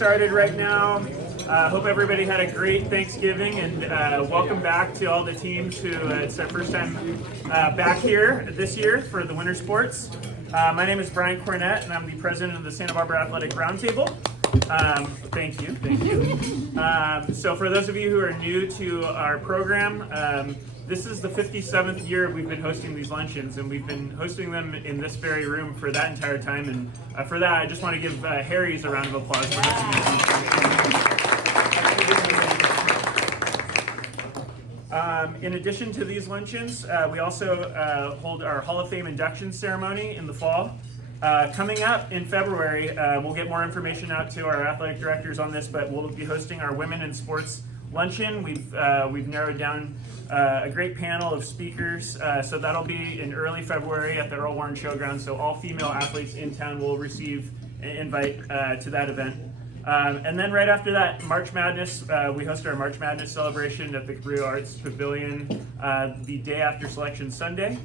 Started right now. Hope everybody had a great Thanksgiving, and welcome back to all the teams who it's their first time back here this year for the winter sports. My name is Brian Cornett, and I'm the president of the Santa Barbara Athletic Roundtable. Thank you. So for those of you who are new to our program, this is the 57th year we've been hosting these luncheons, and we've been hosting them in this very room for that entire time. And for that, I just want to give Harry's a round of applause for hosting. In addition to these luncheons, we also hold our Hall of Fame induction ceremony in the fall. Coming up in February, we'll get more information out to our athletic directors on this, but we'll be hosting our Women in Sports Luncheon. We've narrowed down a great panel of speakers, so that'll be in early February at the Earl Warren Showground. So all female athletes in town will receive an invite to that event. And then right after that, March Madness, we host our March Madness celebration at the Cabrillo Arts Pavilion the day after Selection Sunday.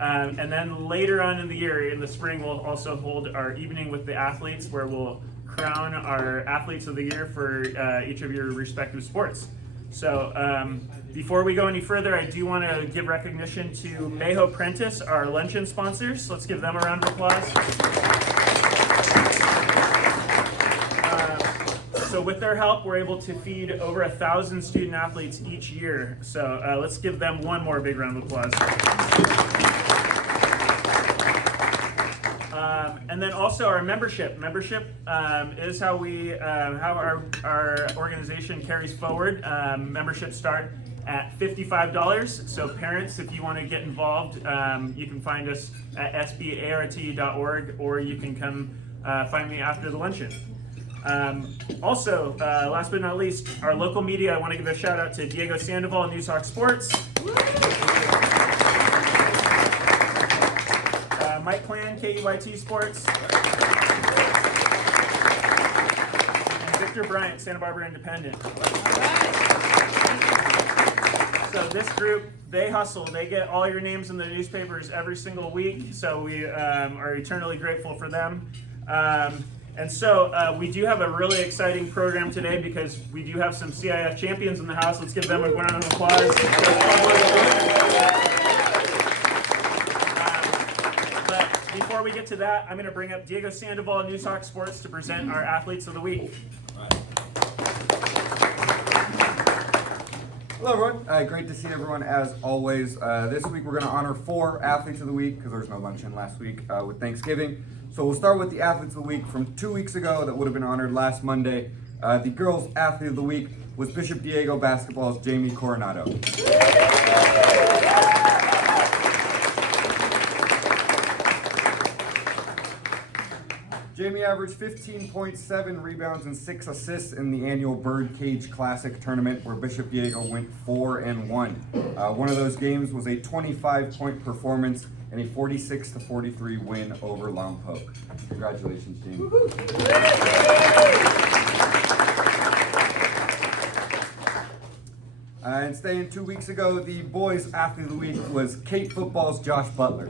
And then later on in the year, in the spring, we'll also hold our evening with the athletes, where we'll crown our athletes of the year for each of your respective sports. So before we go any further, I do want to give recognition to Mayho Prentice, our luncheon sponsors. Let's give them a round of applause. So with their help, we're able to feed over 1,000 student athletes each year. So let's give them one more big round of applause. And then also our membership. Membership is how we how our organization carries forward. Memberships start at $55. So parents, if you want to get involved, you can find us at sbart.org, or you can come find me after the luncheon. Also, last but not least, our local media. I want to give a shout out to Diego Sandoval, Newshawk Sports. Mike Clan, KEYT Sports. And Victor Bryant, Santa Barbara Independent. So this group, they hustle. They get all your names in the newspapers every single week. So we are eternally grateful for them. And so we do have a really exciting program today, because we do have some CIF champions in the house. Let's give them a round of applause. But before we get to that, I'm going to bring up Diego Sandoval and Newshawk Sports to present our Athletes of the Week. Hello everyone, great to see everyone as always. This week we're going to honor 4 Athletes of the Week, because there was no luncheon last week with Thanksgiving. So we'll start with the Athletes of the Week from 2 weeks ago that would have been honored last Monday. The Girls Athlete of the Week was Bishop Diego Basketball's Jamie Coronado. Jamie averaged 15.7 rebounds and 6 assists in the annual Birdcage Classic tournament, where Bishop Diego went 4-1. One of those games was a 25-point performance and a 46-43 win over Lompoc. Congratulations, Jamie. And staying 2 weeks ago, the Boys Athlete of the Week was Kate Football's Josh Butler.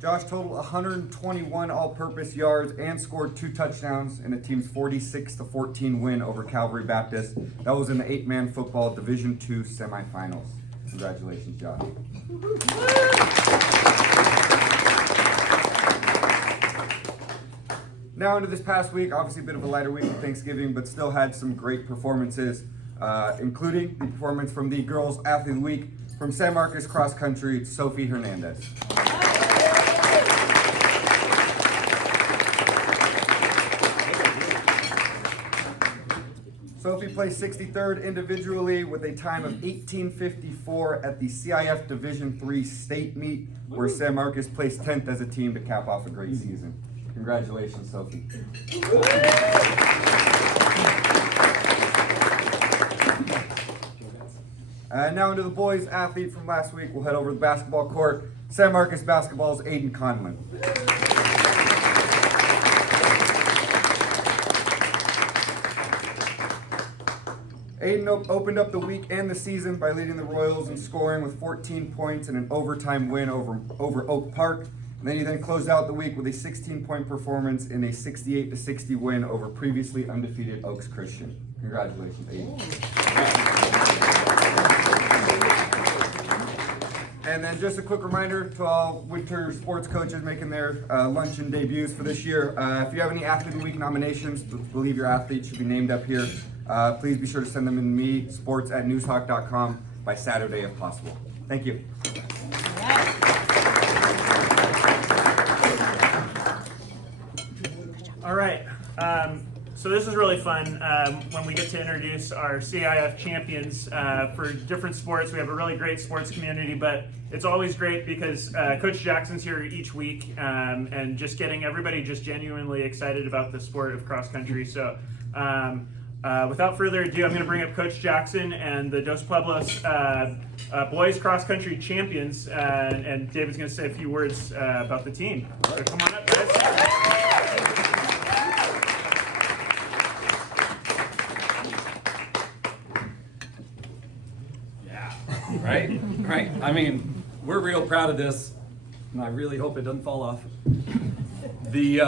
Josh totaled 121 all-purpose yards and scored 2 touchdowns in the team's 46-14 win over Calvary Baptist. That was in the 8-man football Division II semifinals. Congratulations, Josh. Now into this past week, obviously a bit of a lighter week with Thanksgiving, but still had some great performances, including the performance from the Girls Athlete of the Week from San Marcos Cross Country, Sophie Hernandez. Sophie placed 63rd individually with a time of 18:54 at the CIF Division III state meet, where San Marcos placed 10th as a team to cap off a great season. Congratulations, Sophie. Now into the boys athlete from last week. We'll head over to the basketball court. San Marcos Basketball's Aiden Conlon. Aiden opened up the week and the season by leading the Royals in scoring with 14 points in an overtime win over Oak Park. And then he closed out the week with a 16-point performance in a 68-60 win over previously undefeated Oaks Christian. Congratulations, Aiden. And then just a quick reminder to all winter sports coaches making their luncheon debuts for this year. If you have any Athlete of the Week nominations, believe your athlete should be named up here. Please be sure to send them in to me, sports@newshawk.com, by Saturday if possible. Thank you. All right. So this is really fun when we get to introduce our CIF champions for different sports. We have a really great sports community, but it's always great because Coach Jackson's here each week and just getting everybody just genuinely excited about the sport of cross country. So without further ado, I'm going to bring up Coach Jackson and the Dos Pueblos boys cross country champions, and David's going to say a few words about the team. So come on up, guys. Right. I mean, we're real proud of this, and I really hope it doesn't fall off. The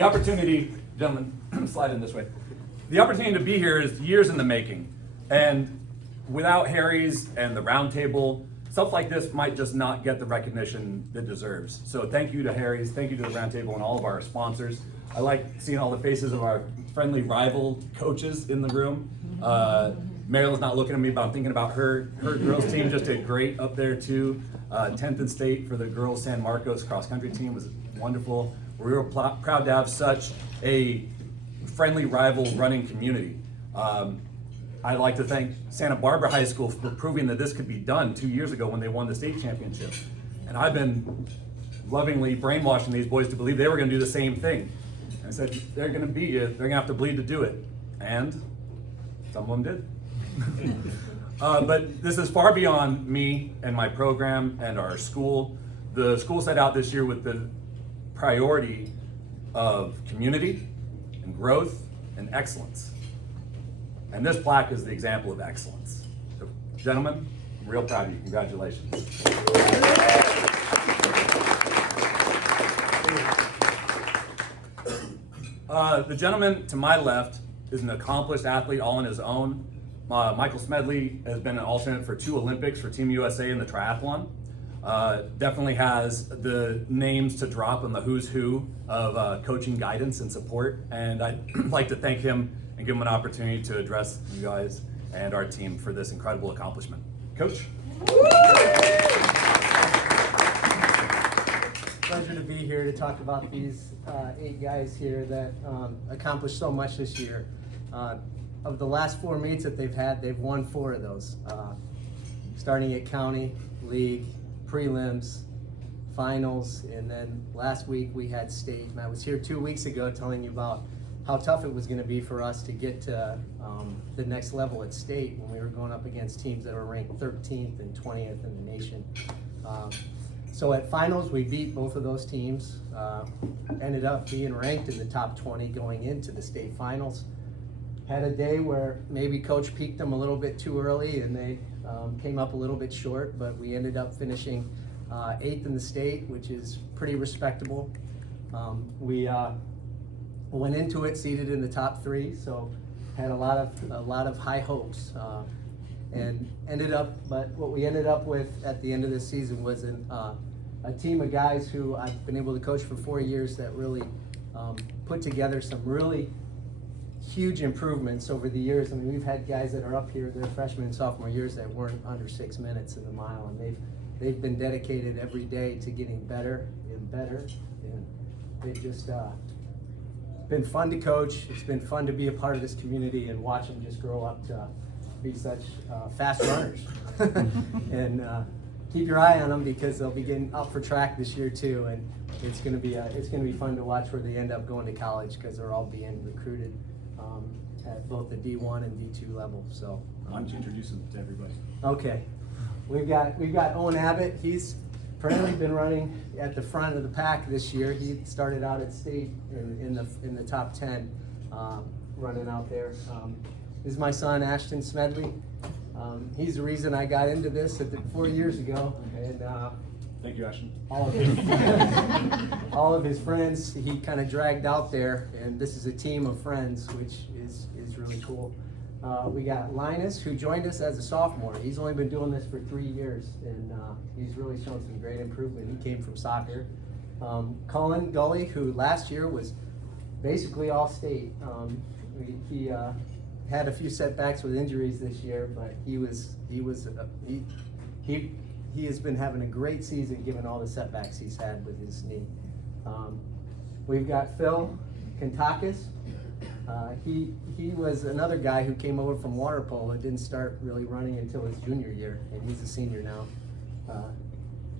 opportunity, gentlemen, slide in this way. The opportunity to be here is years in the making, and without Harry's and the roundtable, stuff like this might just not get the recognition it deserves. So thank you to Harry's, thank you to the roundtable and all of our sponsors. I like seeing all the faces of our friendly rival coaches in the room. Marilyn's not looking at me, but I'm thinking about her girls team just did great up there too. 10th in state for the girls San Marcos cross country team was wonderful. We're real proud to have such a friendly rival running community. I'd like to thank Santa Barbara High School for proving that this could be done 2 years ago when they won the state championship. And I've been lovingly brainwashing these boys to believe they were gonna do the same thing. I said, they're gonna have to bleed to do it. And some of them did. But this is far beyond me and my program and our school. The school set out this year with the priority of community and growth and excellence. And this plaque is the example of excellence. So, gentlemen, I'm real proud of you. Congratulations. The gentleman to my left is an accomplished athlete all on his own. Michael Smedley has been an alternate for 2 Olympics for Team USA in the triathlon. Definitely has the names to drop in the who's who of coaching guidance and support. And I'd like to thank him and give him an opportunity to address you guys and our team for this incredible accomplishment. Coach. Pleasure to be here to talk about these 8 guys here that accomplished so much this year. Of the last 4 meets that they've had, they've won 4 of those. Starting at county, league, prelims, finals, and then last week we had state. And I was here 2 weeks ago telling you about how tough it was going to be for us to get to the next level at state when we were going up against teams that were ranked 13th and 20th in the nation. So at finals, we beat both of those teams, ended up being ranked in the top 20 going into the state finals. Had a day where maybe coach peaked them a little bit too early and they came up a little bit short, but we ended up finishing 8th in the state, which is pretty respectable. We went into it seated in the top 3, so had a lot of high hopes, and but what we ended up with at the end of this season was a team of guys who I've been able to coach for 4 years that really put together some really huge improvements over the years. I mean, we've had guys that are up here, their freshman and sophomore years, that weren't under 6 minutes in the mile, and they've been dedicated every day to getting better and better, and they've just been fun to coach. It's been fun to be a part of this community and watch them just grow up to be such fast runners. And keep your eye on them because they'll be getting up for track this year too, and it's going to be fun to watch where they end up going to college because they're all being recruited at both the D1 and D2 level. So Why don't you introduce them to everybody? okay, we've got Owen Abbott. He's apparently been running at the front of the pack this year. He started out at state in the top 10, running out there. is my son, Ashton Smedley. He's the reason I got into this 4 years ago, and Thank you, Ashton. all of his friends he kind of dragged out there, and this is a team of friends, which is really cool. We got Linus, who joined us as a sophomore. He's only been doing this for 3 years, and he's really shown some great improvement. He came from soccer. Colin Gully, who last year was basically all state. He had a few setbacks with injuries this year, but he has been having a great season given all the setbacks he's had with his knee. We've got Phil Kantakis. He was another guy who came over from water polo and didn't start really running until his junior year, and he's a senior now.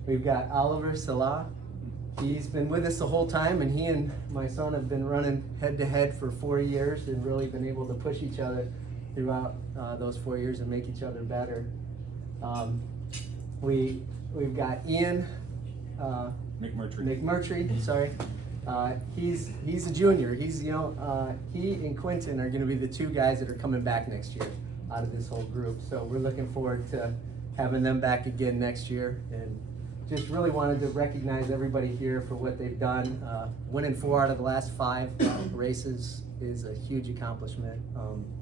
We've got Oliver Salah. He's been with us the whole time, and he and my son have been running head to head for 4 years and really been able to push each other throughout those 4 years and make each other better. We've got Ian McMurtry, sorry. He's a junior. He and Quentin are going to be the 2 guys that are coming back next year out of this whole group. So we're looking forward to having them back again next year, and just really wanted to recognize everybody here for what they've done. Winning 4 out of the last 5 races is a huge accomplishment,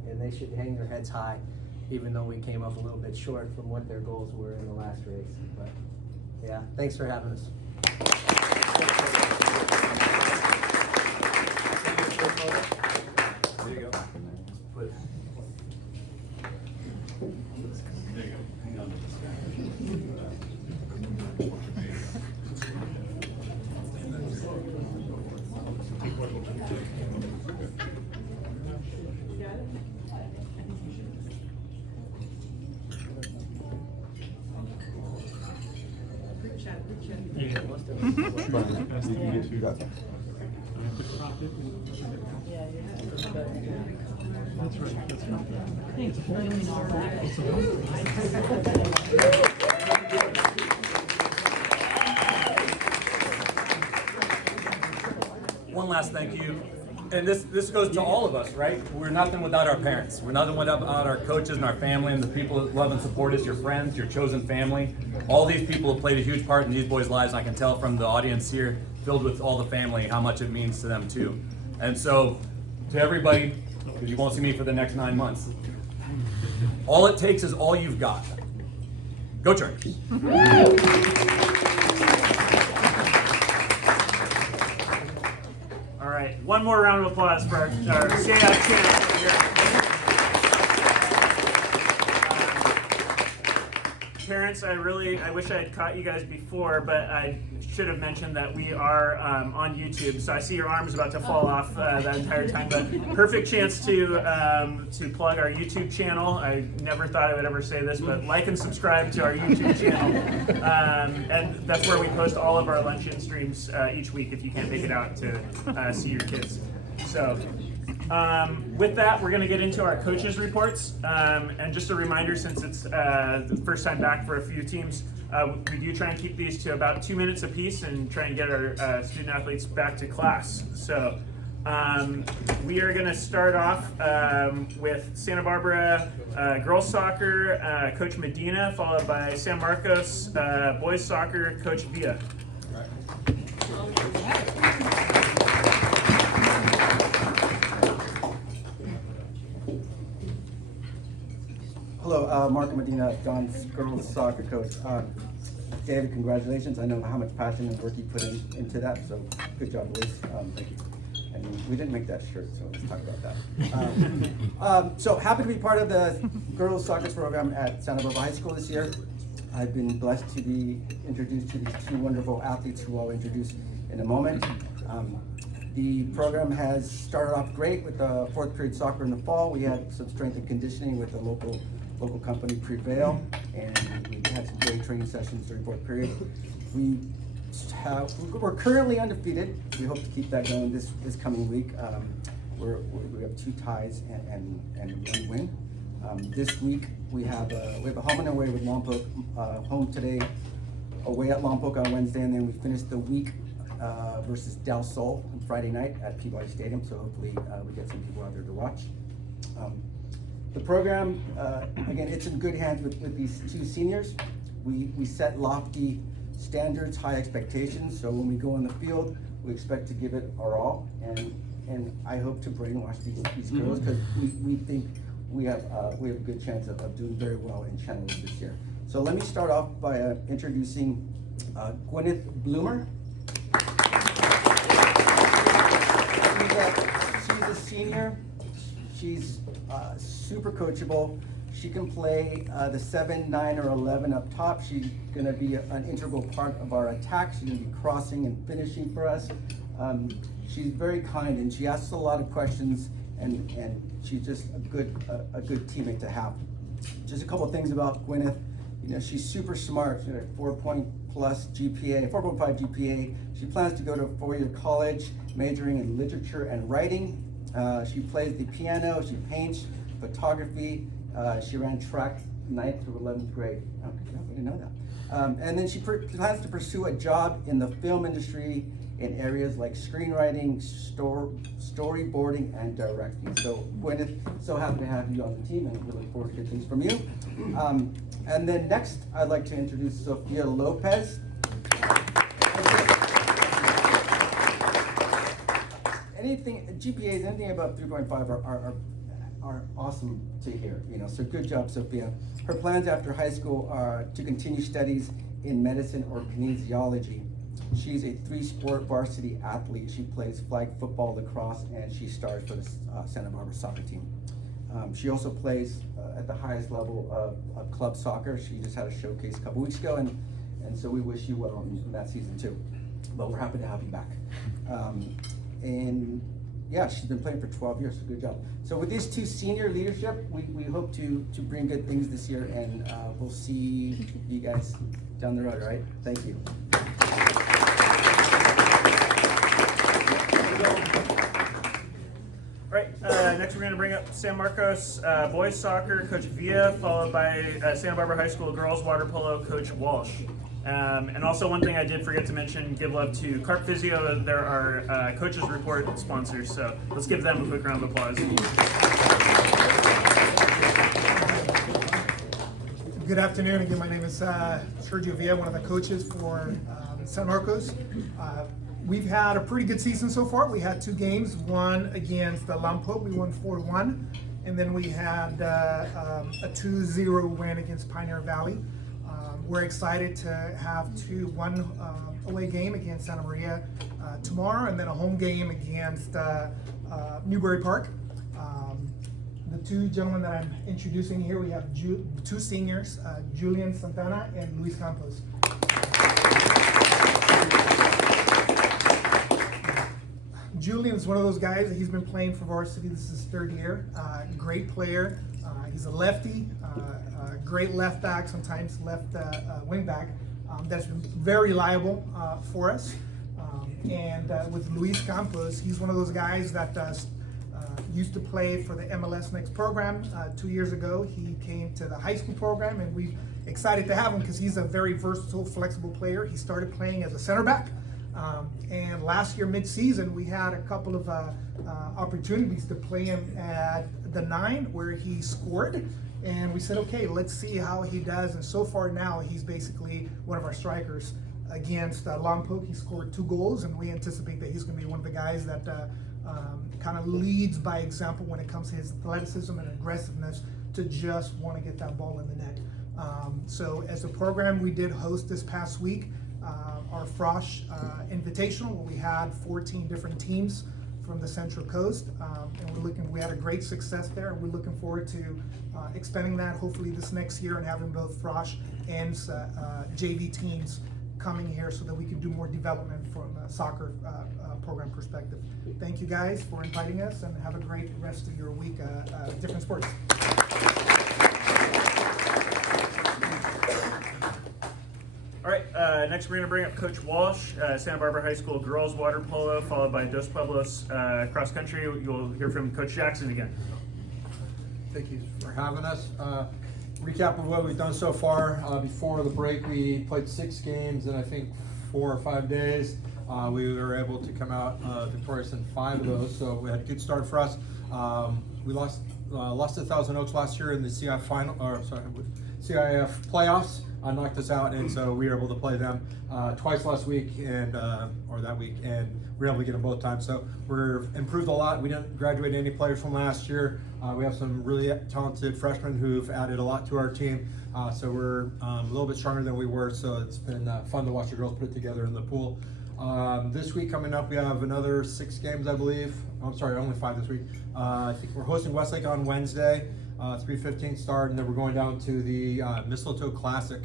and they should hang their heads high, even though we came up a little bit short from what their goals were in the last race. But yeah, thanks for having us. There you go. There you go. Hang on to this guy. That's right, that's right. Thanks. One last thank you. And this goes to all of us, right? We're nothing without our parents. We're nothing without our coaches and our family and the people that love and support us, your friends, your chosen family. All these people have played a huge part in these boys' lives, and I can tell from the audience here, filled with all the family, how much it means to them too. And so, to everybody, because you won't see me for the next 9 months, all it takes is all you've got. Go Chargers. All right, one more round of applause for our standout champs over here. Parents, I wish I had caught you guys before, but I should have mentioned that we are on YouTube. So I see your arms about to fall off that entire time, but perfect chance to plug our YouTube channel. I never thought I would ever say this, but like and subscribe to our YouTube channel. And that's where we post all of our Luncheon streams each week if you can't make it out to see your kids. So with that, we're going to get into our coaches reports. And just a reminder, since it's the first time back for a few teams, we do try and keep these to about 2 minutes apiece and try and get our student athletes back to class. So we are going to start off with Santa Barbara girls soccer, Coach Medina, followed by San Marcos boys soccer, Coach Villa. Hello, Marco Medina, Don's girls soccer coach. David, congratulations. I know how much passion and work you put into that, so good job, boys. Thank you. And we didn't make that shirt, so let's talk about that. So happy to be part of the girls soccer program at Santa Barbara High School this year. I've been blessed to be introduced to these 2 wonderful athletes who I'll introduce in a moment. The program has started off great with the 4th period soccer in the fall. We had some strength and conditioning with the local company Prevail, and we had some great training sessions during 4th period. We're currently undefeated. We hope to keep that going this coming week. We have 2 ties and 1 win. This week we have a home and away with Lompoc. Home today, away at Lompoc on Wednesday, and then we finish the week versus Del Sol on Friday night at Peabody Stadium. So hopefully we get some people out there to watch. The program, again, it's in good hands with these two seniors. We set lofty standards, high expectations, so when we go on the field, we expect to give it our all, and I hope to brainwash these girls, because we think we have a good chance of doing very well in Channel this year. So let me start off by introducing Gwyneth Bloomer. She's a senior. She's super coachable. She can play the 7, 9, or 11 up top. She's going to be an integral part of our attack. She's going to be crossing and finishing for us. She's very kind, and she asks a lot of questions, and she's just a good teammate to have. Just a couple of things about Gwyneth. You know, she's super smart. She's got a 4.5 GPA. She plans to go to a 4-year college, majoring in literature and writing. She plays the piano. She paints, photography. She ran track 9th through 11th grade. Oh, good job, I didn't know that. And then she plans to pursue a job in the film industry in areas like screenwriting, storyboarding, and directing. So Gwyneth, so happy to have you on the team, and we look forward to good things from you. And then next, I'd like to introduce Sophia Lopez. GPAs, anything above 3.5 are awesome to hear, you know, so good job, Sophia. Her plans after high school are to continue studies in medicine or kinesiology. She's a 3-sport varsity athlete. She plays flag football, lacrosse, and she stars for the Santa Barbara soccer team. She also plays at the highest level of club soccer. She just had a showcase a couple weeks ago, and so we wish you well in that season too. But we're happy to have you back. And yeah, she's been playing for 12 years, so good job. So with these two senior leadership, we hope to bring good things this year, and we'll see you guys down the road, all right? Thank you. All right, next we're going to bring up San Marcos boys soccer, Coach Villa, followed by Santa Barbara High School girls water polo, Coach Walsh. And also one thing I did forget to mention, give love to Carp Physio. They're our Coaches Report sponsors, so let's give them a quick round of applause. Good afternoon. Again, my name is Sergio Villa, one of the coaches for San Marcos. We've had a pretty good season so far. We had 2 games, one against the Lampo, we won 4-1, and then we had a 2-0 win against Pioneer Valley. We're excited to have one away game against Santa Maria tomorrow, and then a home game against Newbury Park. The 2 gentlemen that I'm introducing here, we have 2 seniors, Julian Santana and Luis Campos. Julian is one of those guys that he's been playing for varsity. This is his 3rd year. Great player. He's a lefty, great left back, sometimes left wing back. That's been very reliable for us. And with Luis Campos, he's one of those guys that used to play for the MLS Next program. 2 years ago, he came to the high school program, and we're excited to have him because he's a very versatile, flexible player. He started playing as a center back. And last year, mid-season, we had a couple of opportunities to play him at the 9, where he scored. And we said, okay, let's see how he does. And so far now, he's basically one of our strikers. Against Lompoc, he scored 2 goals, and we anticipate that he's going to be one of the guys that kind of leads by example when it comes to his athleticism and aggressiveness to just want to get that ball in the net. So as a program, we did host this past week our Frosh Invitational, where we had 14 different teams from the Central Coast, and we had a great success there, and we're looking forward to expanding that hopefully this next year and having both Frosh and JV teams coming here so that we can do more development from a soccer program perspective. Thank you guys for inviting us, and have a great rest of your week, different sports. All right, next we're going to bring up Coach Walsh, Santa Barbara High School girls water polo, followed by Dos Pueblos cross country. You'll hear from Coach Jackson again. Thank you for having us. Recap of what we've done so far. Before the break, we played 6 games, and I think 4 or 5 days. We were able to come out victorious in 5 of those, so we had a good start for us. We lost to Thousand Oaks last year in the CIF playoffs. Knocked us out, and so we were able to play them twice last week or that week, and we were able to get them both times. So we're improved a lot. We didn't graduate any players from last year. We have some really talented freshmen who've added a lot to our team. So we're a little bit stronger than we were. So it's been fun to watch the girls put it together in the pool. This week coming up, we have another 6 games, I believe. I'm sorry, only 5 this week. I think we're hosting Westlake on Wednesday. 3:15 start, and then we're going down to the Mistletoe Classic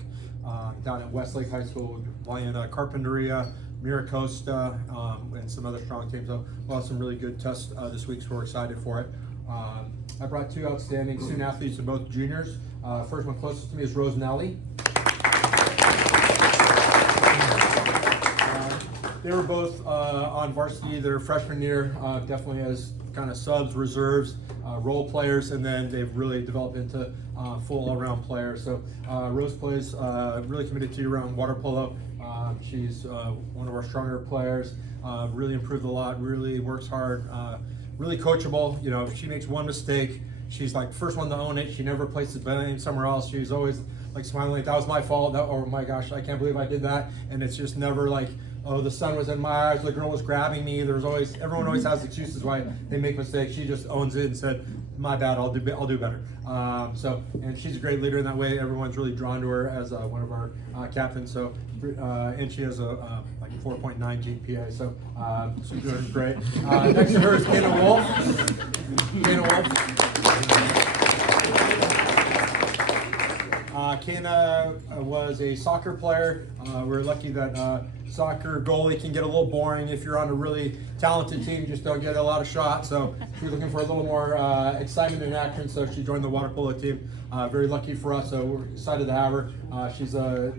down at Westlake High School, playing Carpinteria, Miracosta, and some other strong teams. So we'll have some really good tests this week, so we're excited for it. I brought 2 outstanding student athletes, who are both juniors. First one closest to me is Rose Nelly. They were both on varsity their freshman year, definitely as kind of subs, reserves, role players, and then they've really developed into full all-around players. So Rose plays really committed to around water polo. She's one of our stronger players, really improved a lot, really works hard, really coachable. You know, if she makes one mistake, she's like first one to own it. She never places blame somewhere else. She's always like smiling like, that was my fault, oh my gosh, I can't believe I did that. And it's just never like, oh, the sun was in my eyes, the girl was grabbing me. Everyone always has excuses why they make mistakes. She just owns it and said, my bad, I'll do better. And she's a great leader in that way. Everyone's really drawn to her as one of our captains. So, and she has a like 4.9 GPA. So she's doing great. Next to her is Kayla Wolf. Kayla was a soccer player. We're lucky that soccer goalie can get a little boring if you're on a really talented team. You just don't get a lot of shots. So she's looking for a little more excitement and action. So she joined the water polo team. Very lucky for us. So we're excited to have her. She's a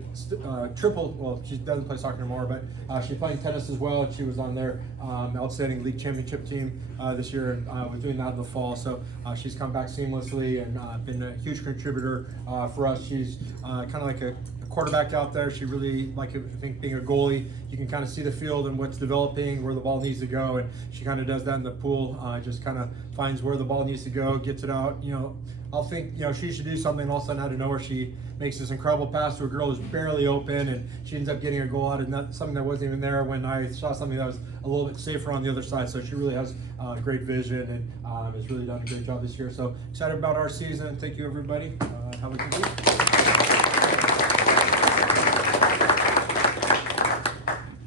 triple. Well, she doesn't play soccer anymore, but she's playing tennis as well. She was on their outstanding league championship team this year, and was doing that in the fall. So she's come back seamlessly and been a huge contributor for us. She's kind of like a quarterback out there. She really, like, I think being a goalie, you can kind of see the field and what's developing, where the ball needs to go, and she kind of does that in the pool. Just kind of finds where the ball needs to go, gets it out. You know, I'll think, you know, she should do something. All of a sudden, out of nowhere, she makes this incredible pass to a girl who's barely open, and she ends up getting a goal out of something that wasn't even there when I saw something that was a little bit safer on the other side. So she really has great vision and has really done a great job this year. So excited about our season. Thank you, everybody. Have a good week.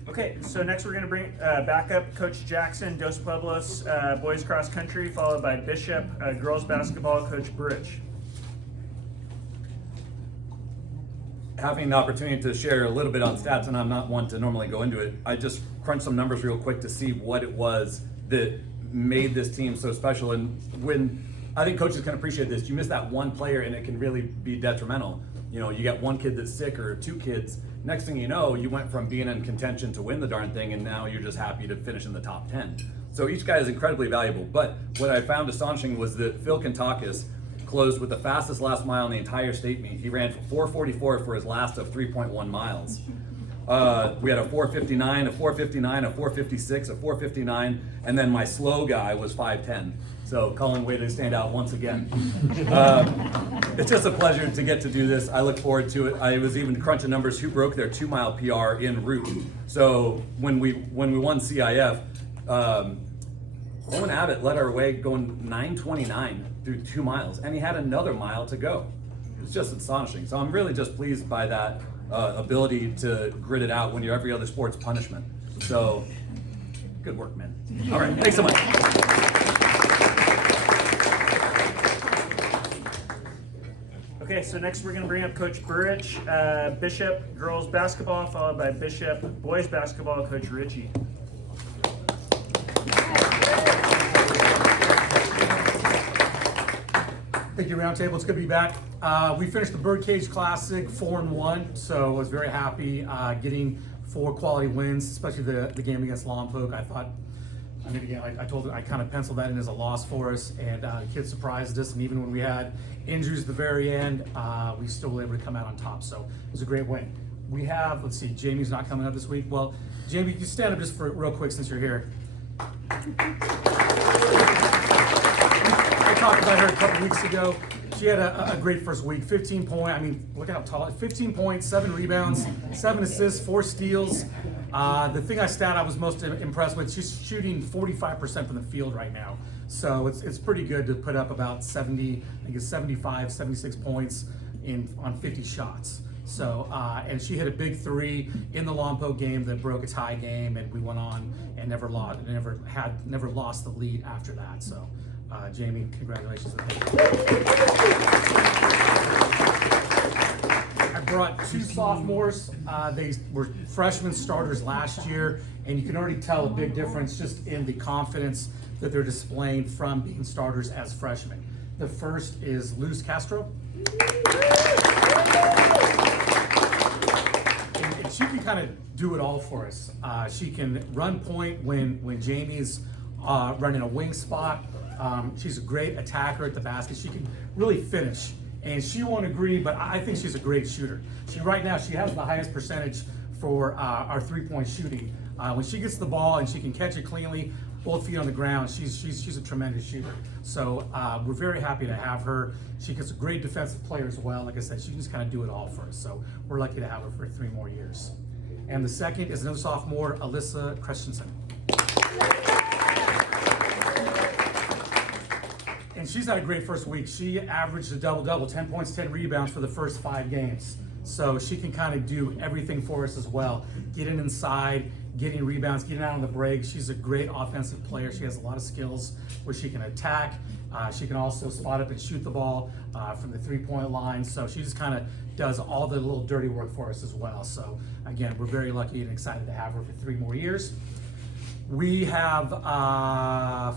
Okay, so next we're going to bring back up Coach Jackson, Dos Pueblos boys cross country, followed by Bishop girls basketball, Coach Burich. Having the opportunity to share a little bit on stats, and I'm not one to normally go into it, I just crunched some numbers real quick to see what it was that made this team so special. And when I think coaches can appreciate this, you miss that one player and it can really be detrimental. You know, you get one kid that's sick or 2 kids. Next thing you know, you went from being in contention to win the darn thing, and now you're just happy to finish in the top 10. So each guy is incredibly valuable. But what I found astonishing was that Phil Kentakis closed with the fastest last mile in the entire state meet. He ran 4:44 for his last of 3.1 miles. We had a 4:59, a 4:59, a 4:56, a 4:59, and then my slow guy was 5:10. So Colin way to stand out once again. It's just a pleasure to get to do this. I look forward to it. I was even crunching numbers who broke their 2-mile PR en route. So when we won CIF, Owen Abbott led our way going 9:29 through 2 miles, and he had another mile to go. It's just astonishing. So I'm really just pleased by that ability to grit it out when you're every other sport's punishment. So good work, man. All right, thanks so much. Okay, so next we're going to bring up Coach Burich, Bishop girls basketball, followed by Bishop boys basketball, Coach Ritchie. Thank you, Roundtable. It's good to be back. We finished the Birdcage Classic 4-1, so I was very happy getting 4 quality wins, especially the game against Lompoc. I thought, I mean, again, I told I kind of penciled that in as a loss for us, and the kids surprised us, and even when we had injuries at the very end, we still were able to come out on top, so it was a great win. we have, let's see, Jamie's not coming up this week. Well, Jamie, can you stand up just for real quick since you're here? I talked about her a couple weeks ago. She had a great first week, 15 point, I mean, look how tall, 15 points, 7 rebounds, 7 assists, 4 steals. The thing I was most impressed with, she's shooting 45% from the field right now. So it's pretty good to put up about 70, I think it's 75, 76 points on 50 shots. So, and she hit a big 3 in the Lompoc game that broke a tie game, and we went on and never lost the lead after that. So, Jamie, congratulations. I brought 2 sophomores. They were freshman starters last year, and you can already tell a big difference just in the confidence that they're displaying from being starters as freshmen. The first is Luz Castro. And she can kind of do it all for us. She can run point when Jamie's running a wing spot. She's a great attacker at the basket. She can really finish. And she won't agree, but I think she's a great shooter. Right now, she has the highest percentage for our 3-point shooting. When she gets the ball and she can catch it cleanly, both feet on the ground, she's a tremendous shooter. So we're very happy to have her. She gets a great defensive player as well. Like I said, she can just kind of do it all for us. So we're lucky to have her for 3 more years. And the second is another sophomore, Alyssa Christensen. And she's had a great first week. She averaged a double-double, 10 points, 10 rebounds for the first 5 games. So she can kind of do everything for us as well. Getting inside, getting rebounds, getting out on the break. She's a great offensive player. She has a lot of skills where she can attack. She can also spot up and shoot the ball from the 3-point line. So she just kind of does all the little dirty work for us as well. So again, we're very lucky and excited to have her for 3 more years. We have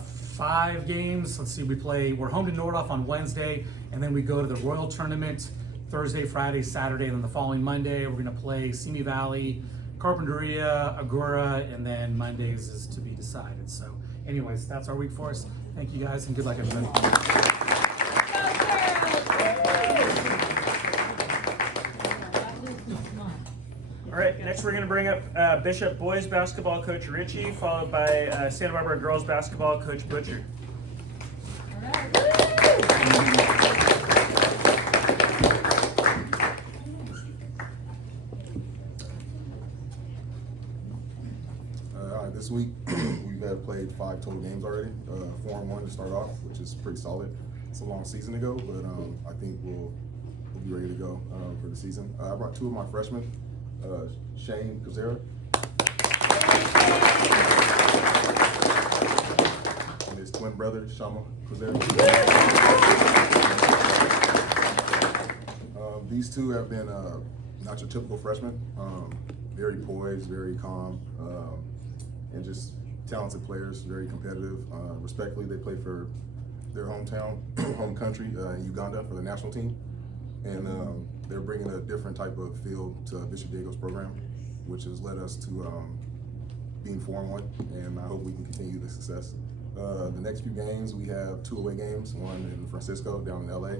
5 games. Let's see, we're home to Nordhoff on Wednesday, and then we go to the Royal Tournament Thursday, Friday, Saturday, and then the following Monday, we're gonna play Simi Valley, Carpinteria, Agora, and then Mondays is to be decided. So anyways, that's our week for us. Thank you guys, and good luck everybody. All right, next we're going to bring up Bishop boys basketball coach Richie, followed by Santa Barbara girls basketball coach Butcher. This week we've played 5 total games already, 4-1 to start off, which is pretty solid. It's a long season to go, but I think we'll be ready to go for the season. I brought 2 of my freshmen, Shane Kazera and his twin brother, Shama Kazera. These 2 have been not your typical freshmen, very poised, very calm, and just talented players, very competitive. Respectfully, they play for their hometown, home country in Uganda for the national team. And they're bringing a different type of feel to Bishop Diego's program, which has led us to being 4-1, and I hope we can continue the success. The next few games, we have 2 away games, one in Francisco down in LA,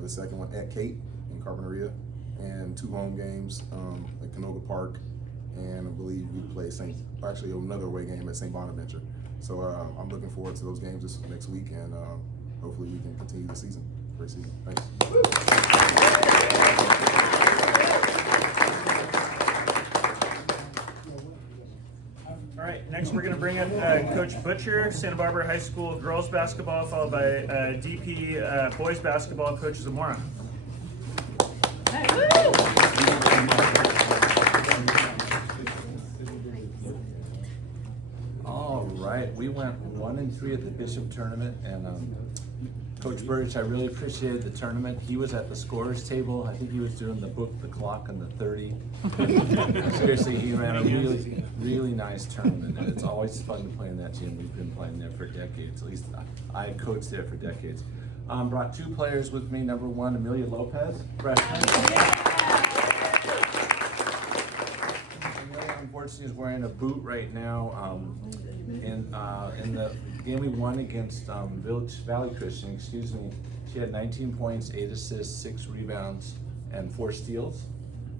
the second one at Kate in Carpinteria, and 2 home games at Canoga Park, and I believe we play another away game at St. Bonaventure. So I'm looking forward to those games this next week, and hopefully we can continue the season. Great season. Thanks. All right, next we're going to bring up Coach Butcher, Santa Barbara High School girls basketball, followed by DP boys basketball, Coach Zamora. All right, we went 1-3 at the Bishop tournament, and Coach Burge, I really appreciated the tournament. He was at the scorers table. I think he was doing the book, the clock, and the 30. Seriously, he ran a really, really nice tournament, and it's always fun to play in that gym. We've been playing there for decades. At least I coached there for decades. Brought 2 players with me. Number 1, Amelia Lopez, freshman. Amelia, unfortunately, is wearing a boot right now. In the game we won against Valley Christian, she had 19 points, 8 assists, 6 rebounds, and 4 steals.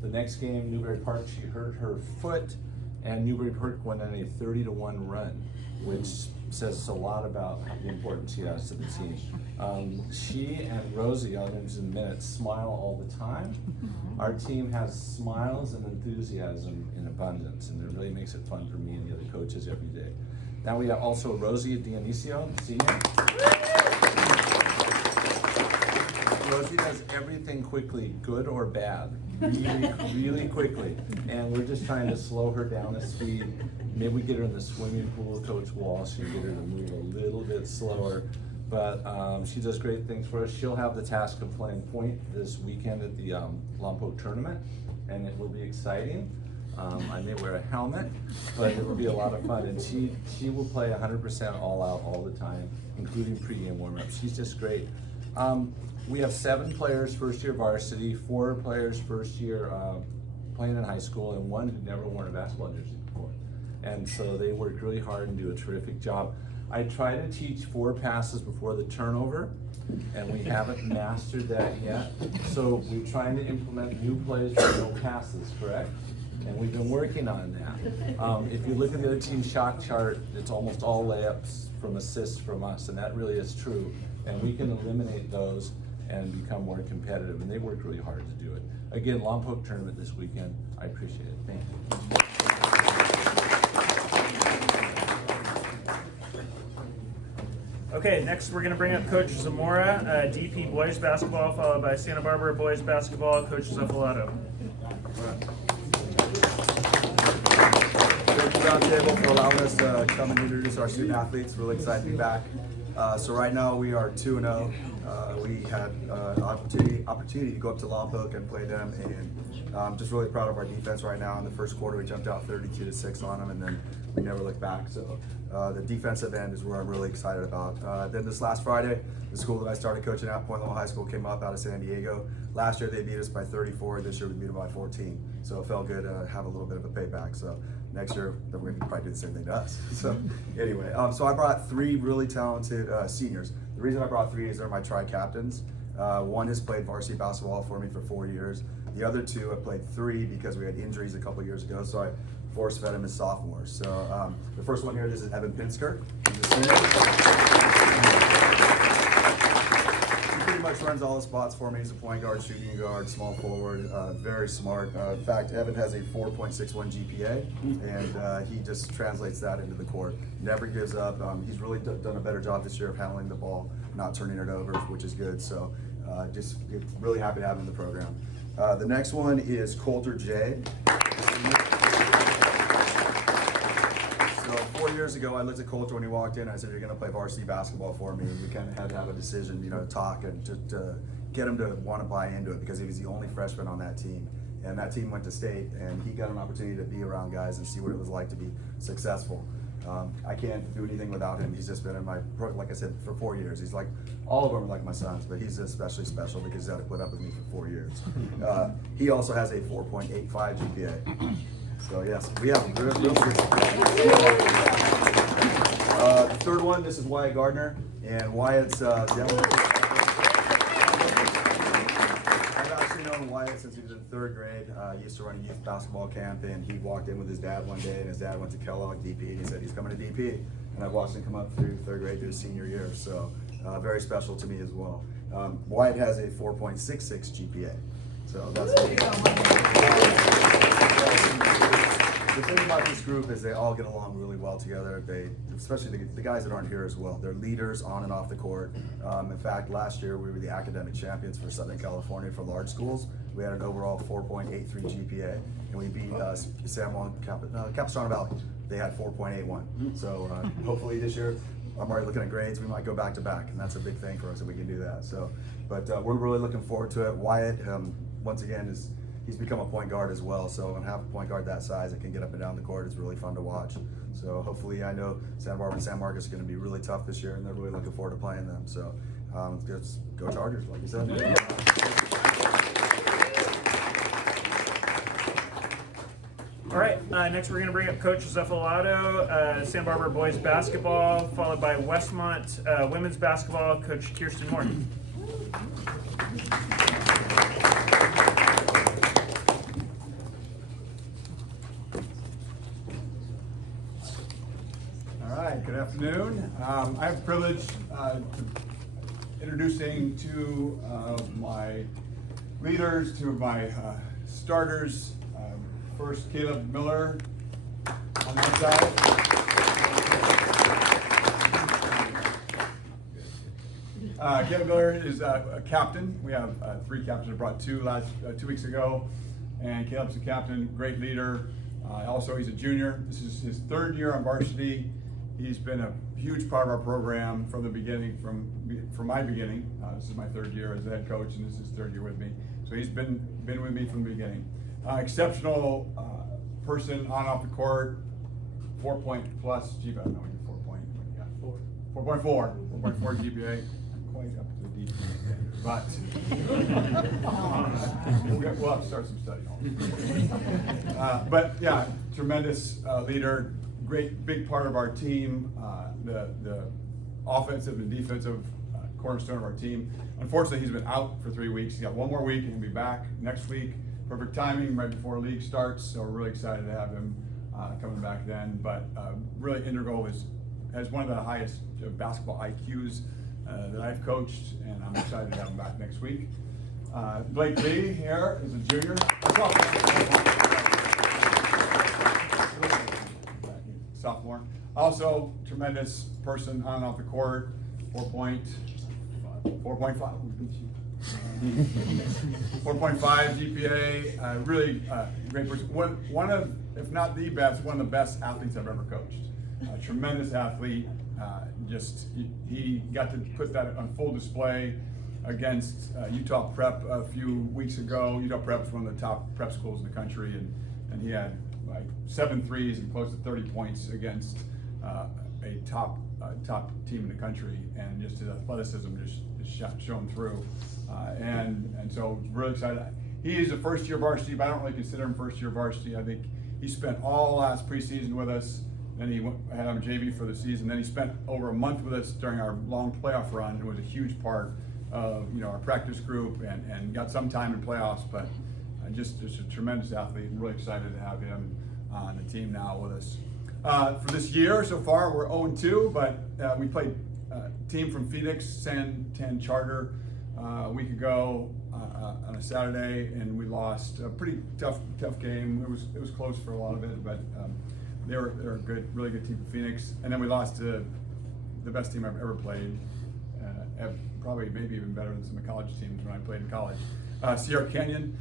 The next game, Newbury Park, she hurt her foot, and Newbury Park went on a 30-1 run, which says a lot about the importance she has to the team. She and Rosie, I'll mention in a minute, smile all the time. Our team has smiles and enthusiasm in abundance, and it really makes it fun for me and the other coaches every day. Now we have also Rosie Dionisio, senior. Rosie does everything quickly, good or bad, really quickly. And we're just trying to slow her down a speed. Maybe we get her in the swimming pool, Coach Walsh, and get her to move a little bit slower. But she does great things for us. She'll have the task of playing point this weekend at the Lompoc tournament, and it will be exciting. I may wear a helmet, but it will be a lot of fun. And she will play 100% all out all the time, including pregame warm-ups. She's just great. We have 7 players first year varsity, 4 players first year playing in high school, and 1 who never worn a basketball jersey before. And so they work really hard and do a terrific job. I try to teach 4 passes before the turnover, and we haven't mastered that yet. So we're trying to implement new plays with no passes, correct? And we've been working on that. If you look at the other team's shot chart, it's almost all layups from assists from us, and that really is true. And we can eliminate those and become more competitive, and they work really hard to do it. Again, Lompoc tournament this weekend. I appreciate it. Thank you. Okay, next we're going to bring up Coach Zamora, DP boys basketball, followed by Santa Barbara boys basketball, Coach Zuffalato. Thank you, Roundtable, for allowing us to come and introduce our student athletes. Really excited to be back. So right now we are 2-0. We had an opportunity to go up to Lompoc and play them, and I'm just really proud of our defense right now. In the first quarter, we jumped out 32-6 on them, and then we never looked back. So the defensive end is where I'm really excited about. Then this last Friday, the school that I started coaching at, Pueblos High School, came up out of San Diego. Last year they beat us by 34. This year we beat them by 14. So it felt good to have a little bit of a payback. So next year we're going to probably do the same thing to us. So anyway, so I brought 3 really talented seniors. The reason I brought 3 is they're my tri-captains. One has played varsity basketball for me for 4 years. The other 2 have played 3 because we had injuries a couple years ago, so I force fed them as sophomores. So the first one here, this is Evan Pinsker. He's a senior. He pretty much runs all the spots for me. He's a point guard, shooting guard, small forward, very smart. In fact, Evan has a 4.61 GPA, and he just translates that into the court. Never gives up. He's really done a better job this year of handling the ball, not turning it over, which is good. So just really happy to have him in the program. The next one is Coulter J. So 4 years ago, I looked at Coulter when he walked in. I said, "You're going to play varsity basketball for me." We kind of had to have a decision, to talk and to get him to want to buy into it, because he was the only freshman on that team. And that team went to state, and he got an opportunity to be around guys and see what it was like to be successful. I can't do anything without him. He's just been in my program, like I said, for 4 years. He's like, all of them are like my sons, but he's especially special because he's had to put up with me for 4 years. He also has a 4.85 GPA. So yes, we have real good. The third one, this is Wyatt Gardner, and Wyatt's Wyatt since he was in 3rd grade. He used to run a youth basketball camp, and he walked in with his dad one day, and his dad went to Kellogg DP, and he said he's coming to DP. And I've watched him come up through 3rd grade to his senior year, so very special to me as well. Wyatt has a 4.66 GPA, so that's the thing about this group is they all get along really well together. Especially the guys that aren't here as well. They're leaders on and off the court. In fact, last year we were the academic champions for Southern California for large schools. We had an overall 4.83 GPA, and we beat San Juan Capistrano Valley. They had 4.81. So hopefully this year, I'm already looking at grades. We might go back to back, and that's a big thing for us if we can do that. So, but we're really looking forward to it. Wyatt, once again, he's become a point guard as well. So when I have a point guard that size that can get up and down the court, it's really fun to watch. So hopefully, I know Santa Barbara and San Marcos are going to be really tough this year, and they're really looking forward to playing them. So let's go Chargers, like you said. All right, next we're going to bring up Coach Zuffalato, Santa Barbara boys basketball, followed by Westmont women's basketball, Coach Kirsten Moore. right, good afternoon. I have the privilege introducing two of my leaders, two of my starters. First, Caleb Miller on that side. Caleb Miller is a captain. We have three captains. I brought two 2 weeks ago, and Caleb's a captain, great leader. Also, he's a junior. This is his third year on varsity. He's been a huge part of our program from the beginning, from my beginning. This is my third year as a head coach, and this is his third year with me. So he's been with me from the beginning. Exceptional person on off the court, 4-point plus GPA. I don't know what your 4 point. Yeah, 4.4 GPA. Quite up to the D, but we'll have to start some study on. But yeah, tremendous leader, great big part of our team, the offensive and defensive cornerstone of our team. Unfortunately, he's been out for 3 weeks. He's got one more week and he'll be back next week. Perfect timing right before league starts, so we're really excited to have him coming back then. But really integral, has one of the highest basketball IQs that I've coached, and I'm excited to have him back next week. Blake Lee here is a junior. Sophomore. Also, tremendous person on and off the court, 4.5 GPA, really great person. One of, if not the best, one of the best athletes I've ever coached. Tremendous athlete. He got to put that on full display against Utah Prep a few weeks ago. Utah Prep is one of the top prep schools in the country, and he had like 7 threes and close to 30 points against a top team in the country, and just his athleticism just shown through. And so really excited. He is a first-year varsity, but I don't really consider him first-year varsity. I think he spent all last preseason with us. Then he had him JV for the season. Then he spent over a month with us during our long playoff run. It was a huge part of our practice group, and got some time in playoffs. But just a tremendous athlete, and really excited to have him on the team now with us. For this year so far, we're 0-2, but we played a team from Phoenix, San Tan Charter, a week ago on a Saturday, and we lost a pretty tough game. It was close for a lot of it, but they're a really good team from Phoenix. And then we lost to the best team I've ever played, probably maybe even better than some of the college teams when I played in college. Sierra Canyon,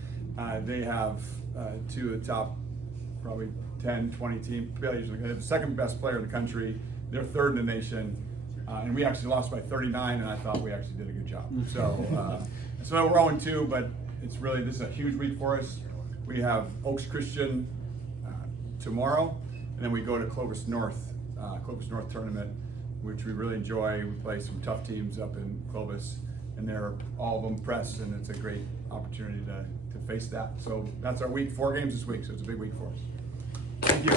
they have two of the top probably 10, 20 team. They're the second best player in the country. They're third in the nation. And we actually lost by 39, and I thought we actually did a good job. So we're 0-2, but this is a huge week for us. We have Oaks Christian tomorrow, and then we go to Clovis North tournament, which we really enjoy. We play some tough teams up in Clovis, and they're all of them pressed, and it's a great opportunity to face that. So that's our week, 4 games this week, so it's a big week for us. Thank you.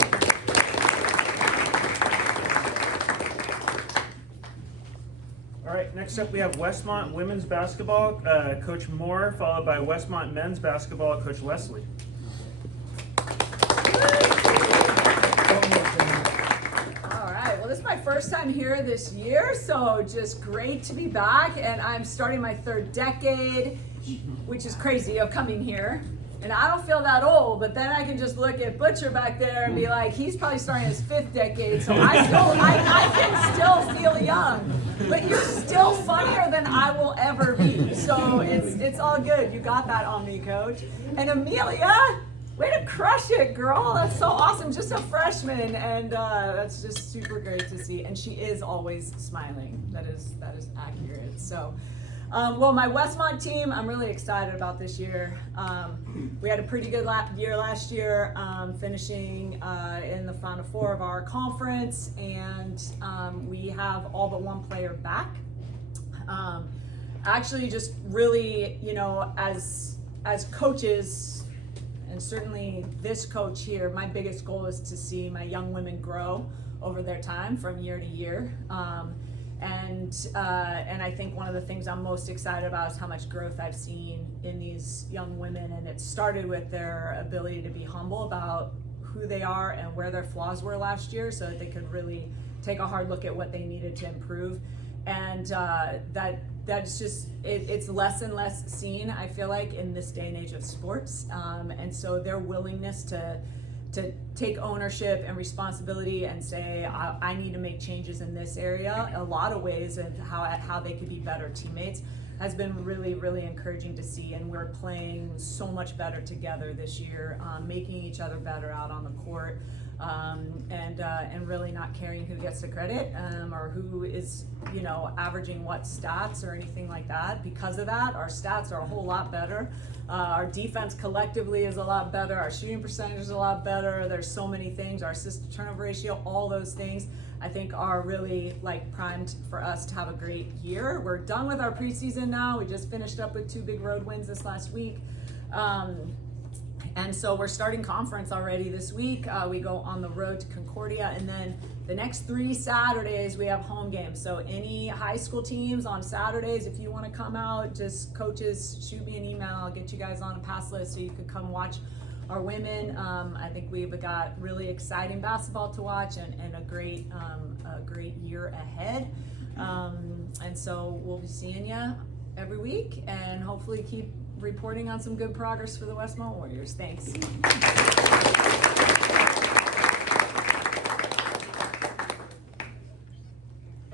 All right, next up we have Westmont women's basketball, Coach Moore, followed by Westmont men's basketball, Coach Leslie. All right, well, this is my first time here this year, so just great to be back, and I'm starting my 3rd decade, which is crazy, of coming here. And I don't feel that old, but then I can just look at Butcher back there and be like, he's probably starting his 5th decade, so I can still feel young. But you're still funnier than I will ever be. So it's all good. You got that on me, Coach. And Amelia, way to crush it, girl. That's so awesome. Just a freshman, and that's just super great to see. And she is always smiling. That is accurate. So. Well, my Westmont team, I'm really excited about this year. We had a pretty good year last year, finishing in the Final Four of our conference, and we have all but one player back. Actually, just really, as coaches, and certainly this coach here, my biggest goal is to see my young women grow over their time from year to year. And I think one of the things I'm most excited about is how much growth I've seen in these young women, and it started with their ability to be humble about who they are and where their flaws were last year, so that they could really take a hard look at what they needed to improve. And that's just, it's less and less seen, I feel like, in this day and age of sports. And so their willingness to take ownership and responsibility and say, I need to make changes in this area, a lot of ways of how they could be better teammates, has been really, really encouraging to see. And we're playing so much better together this year, making each other better out on the court, and really not caring who gets the credit, or who is, averaging what stats or anything like that. Because of that, our stats are a whole lot better. Our defense collectively is a lot better. Our shooting percentage is a lot better. There's so many things. Our assist to turnover ratio, all those things, I think are really primed for us to have a great year. We're done with our preseason now. We just finished up with 2 big road wins this last week. And so we're starting conference already this week. We go on the road to Concordia, and then the next 3 Saturdays we have home games. So any high school teams on Saturdays, if you want to come out, just coaches, shoot me an email. I'll get you guys on a pass list so you could come watch our women. I think we've got really exciting basketball to watch, and a great year ahead. And so we'll be seeing you every week, and hopefully keep reporting on some good progress for the Westmont Warriors. Thanks.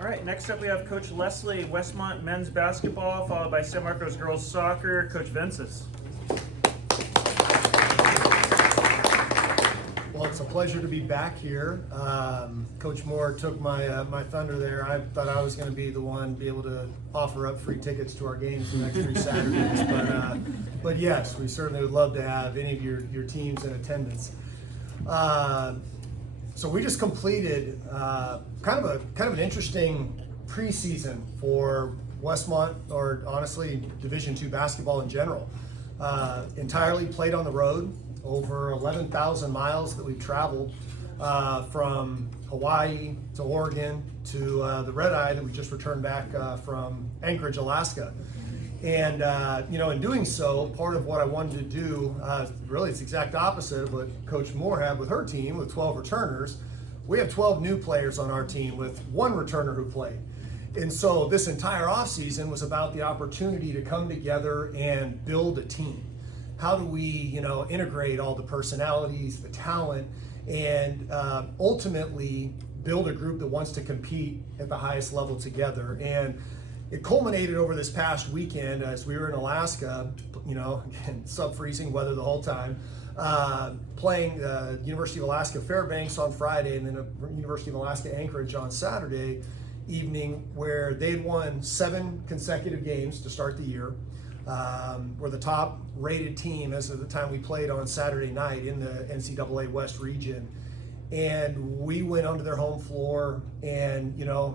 All right, next up we have Coach Leslie, Westmont men's basketball, followed by San Marcos girls soccer, Coach Vences. Well, it's a pleasure to be back here. Coach Moore took my thunder there. I thought I was going to be the one be able to offer up free tickets to our games the next 3 Saturdays. But yes, we certainly would love to have any of your teams in attendance. So we just completed kind of an interesting preseason for Westmont, or honestly Division II basketball in general. Entirely played on the road. Over 11,000 miles that we've traveled, from Hawaii to Oregon to the Red Eye that we just returned back from Anchorage, Alaska. And in doing so, part of what I wanted to do, really it's the exact opposite of what Coach Moore had with her team with 12 returners. We have 12 new players on our team with 1 returner who played. And so this entire offseason was about the opportunity to come together and build a team. How do we, integrate all the personalities, the talent, and ultimately build a group that wants to compete at the highest level together? And it culminated over this past weekend as we were in Alaska, again, sub-freezing weather the whole time, playing University of Alaska Fairbanks on Friday, and then University of Alaska Anchorage on Saturday evening, where they'd won 7 consecutive games to start the year. We're the top rated team as of the time we played on Saturday night in the NCAA West region. And we went onto their home floor, and, a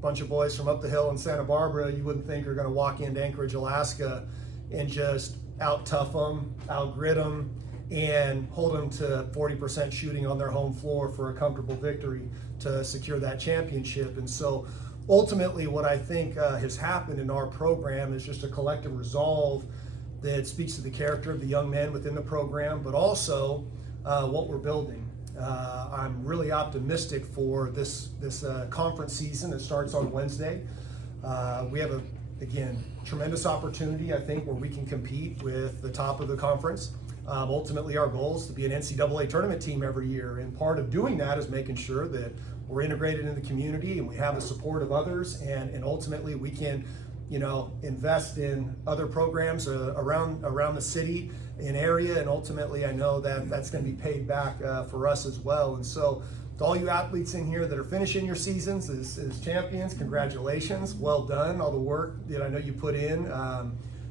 bunch of boys from up the hill in Santa Barbara, you wouldn't think are going to walk into Anchorage, Alaska, and just out-tough them, out-grit them, and hold them to 40% shooting on their home floor for a comfortable victory to secure that championship. And so ultimately, what I think has happened in our program is just a collective resolve that speaks to the character of the young men within the program, but also what we're building. I'm really optimistic for this conference season that starts on Wednesday. We have again, tremendous opportunity, I think, where we can compete with the top of the conference. Ultimately, our goal is to be an NCAA tournament team every year, and part of doing that is making sure that we're integrated in the community and we have the support of others, and ultimately we can, invest in other programs around the city and area, and ultimately I know that that's going to be paid back for us as well. And so to all you athletes in here that are finishing your seasons as champions, congratulations, well done. All the work that I know you put in,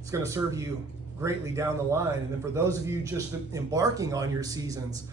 it's going to serve you greatly down the line. And then for those of you just embarking on your seasons,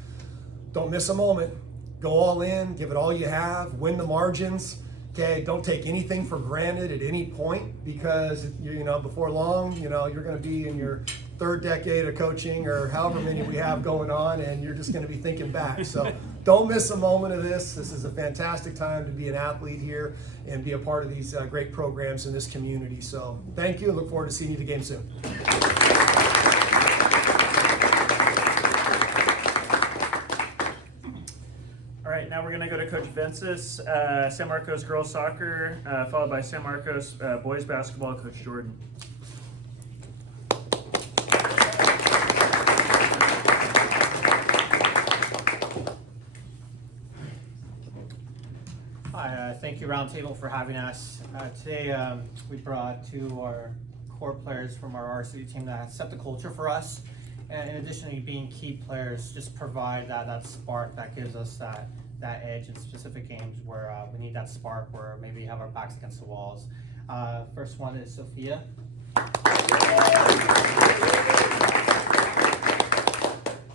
don't miss a moment. Go all in, give it all you have, win the margins. Okay, don't take anything for granted at any point, because before long, you're going to be in your 3rd decade of coaching, or however many we have going on, and you're just going to be thinking back. So don't miss a moment of this. This is a fantastic time to be an athlete here and be a part of these great programs in this community. So thank you, and look forward to seeing you at the game soon. All right, now we're going to go to Coach Vences, San Marcos girls soccer, followed by San Marcos boys basketball, Coach Jordan. Hi, thank you Roundtable for having us. Today we brought two of our core players from our varsity team that set the culture for us. And in addition to being key players, just provide that spark that gives us that edge in specific games where we need that spark, where maybe have our backs against the walls. First one is Sophia.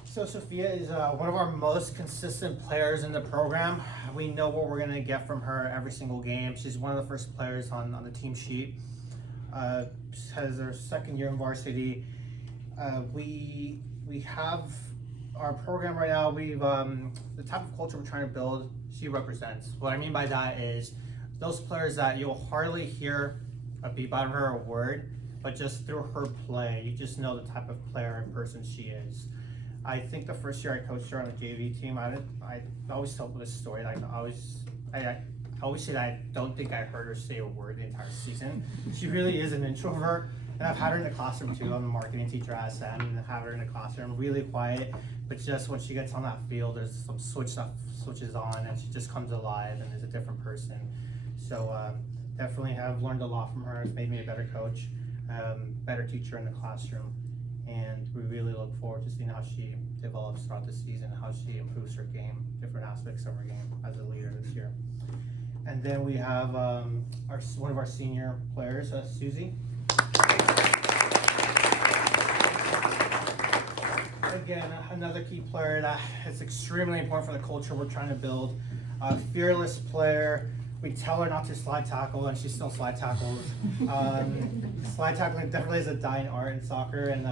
So Sophia is one of our most consistent players in the program. We know what we're gonna get from her every single game. She's one of the first players on the team sheet. Has her second year in varsity. We have our program right now. We've the type of culture we're trying to build, she represents. What I mean by that is those players that you'll hardly hear a beep out of her, a word, but just through her play, you just know the type of player and person she is. I think the first year I coached her on the JV team, I always tell this story. Like I always say that I don't think I heard her say a word the entire season. She really is an introvert, and I've had her in the classroom too. I'm a marketing teacher at SM, and have her in the classroom, really quiet, but just when she gets on that field, there's some switches on, and she just comes alive and is a different person. So definitely have learned a lot from her. It's made me a better coach, better teacher in the classroom. And we really look forward to seeing how she develops throughout the season, how she improves her game, different aspects of her game as a leader this year. And then we have one of our senior players, Susie. Again, another key player that is extremely important for the culture we're trying to build. A fearless player. We tell her not to slide tackle, and she still slide tackles. Slide tackling definitely is a dying art in soccer, and